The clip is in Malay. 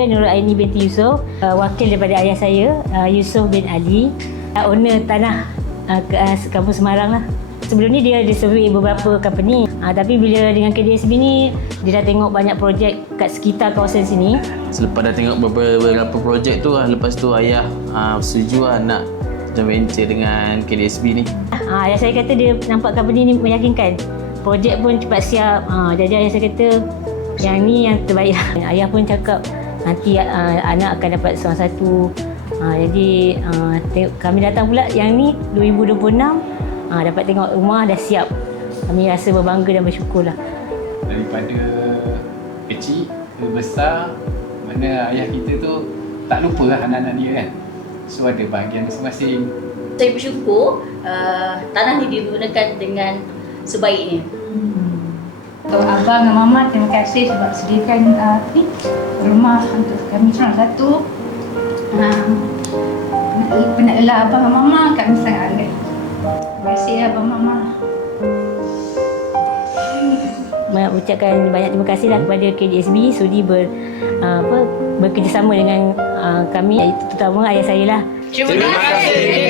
saya Nurul Aini binti Yusof, wakil daripada ayah saya Yusof bin Ali, owner tanah kampung Semarang lah. Sebelum ni dia survey beberapa company, tapi bila dengan KDSB ni dia dah tengok banyak projek kat sekitar kawasan sini. Selepas dah tengok beberapa projek tu, lepas tu ayah setuju nak joint venture dengan KDSB ni. Ayah saya kata dia nampak company ni meyakinkan, projek pun cepat siap. Jadi ayah saya kata yang ni yang terbaik. Ayah pun cakap nanti anak akan dapat seorang satu. Jadi kami datang pula yang ni 2026, dapat tengok rumah dah siap. Kami rasa berbangga dan bersyukurlah. Daripada kecil ke besar, mana ayah kita tu tak lupa lah anak-anak dia kan. So ada bahagian masing-masing. Saya bersyukur tanah ni digunakan dengan sebaiknya. Untuk abang dan mama, terima kasih sebab sediakan rumah untuk kami seorang satu. Nak elak abang dan mama, kami sangat hargai. Terima kasih abang mama. Mengucapkan banyak terima kasihlah kepada KDSB sudi bekerjasama dengan kami, terutama ayah saya lah. Terima kasih.